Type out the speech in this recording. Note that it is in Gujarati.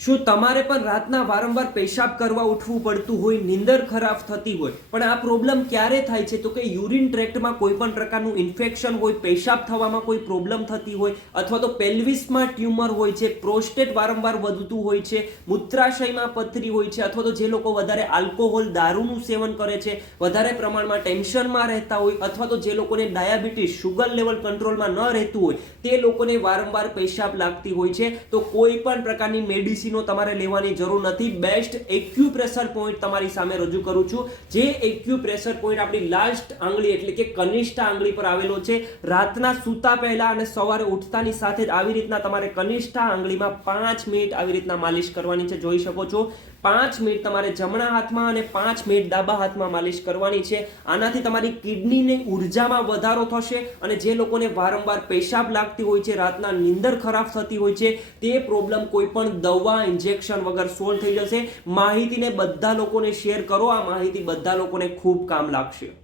શું તમારે પણ રાતના વારંવાર પેશાબ કરવા ઉઠવું પડતું હોય, નીંદર ખરાબ થતી હોય, પણ આ પ્રોબ્લેમ ક્યારે થાય છે તો કે યુરિન ટ્રેક્ટમાં કોઈ પણ પ્રકારનું ઇન્ફેક્શન હોય, પેશાબ થવામાં કોઈ પ્રોબ્લેમ થતી હોય, અથવા તો પેલ્વિસમાં ટ્યુમર હોય છે, પ્રોસ્ટેટ વારંવાર વધતું હોય છે, મૂત્રાશયમાં પથરી હોય છે, અથવા તો જે લોકો વધારે આલ્કોહોલ દારૂનું સેવન કરે છે, વધારે પ્રમાણમાં ટેન્શનમાં રહેતા હોય, અથવા તો જે લોકોને ડાયાબિટીસ શુગર લેવલ કંટ્રોલમાં ન રહેતું હોય, તે લોકોને વારંવાર પેશાબ લાગતી હોય છે, તો કોઈ પણ પ્રકારની મેડિસિન તમારે લેવાની જરૂર નથી. બેસ્ટ એક્યુપ્રેશર પોઈન્ટ તમારી સામે રજૂ કરું છું, જે એક્યુપ્રેશર પોઈન્ટ આપણી લાસ્ટ આંગળી એટલે કે કનિષ્ઠ આંગળી પર આવેલો છે. રાતના સૂતા પહેલા અને સવારે ઉઠતાની સાથે જ આવી રીતના તમારે કનિષ્ઠ આંગળીમાં 5 મિનિટ આવી રીતના માલિશ કરવાની છે. જોઈ શકો છો 5 મિનિટ તમારે જમણા હાથમાં અને 5 મિનિટ ડાબા હાથમાં માલિશ કરવાની છે. આનાથી તમારી કિડનીની ઉર્જામાં વધારો થશે, અને જે લોકોને વારંવાર પેશાબ લાગતી હોય છે, રાતના નીંદર ખરાબ થતી હોય છે, તે પ્રોબ્લેમ કોઈ પણ દવા ઇન્જેક્શન વગર સોલ્વ થઈ જશે. માહિતીને બધા લોકોને શેર કરો, આ માહિતી બધા લોકોને ખૂબ કામ લાગશે.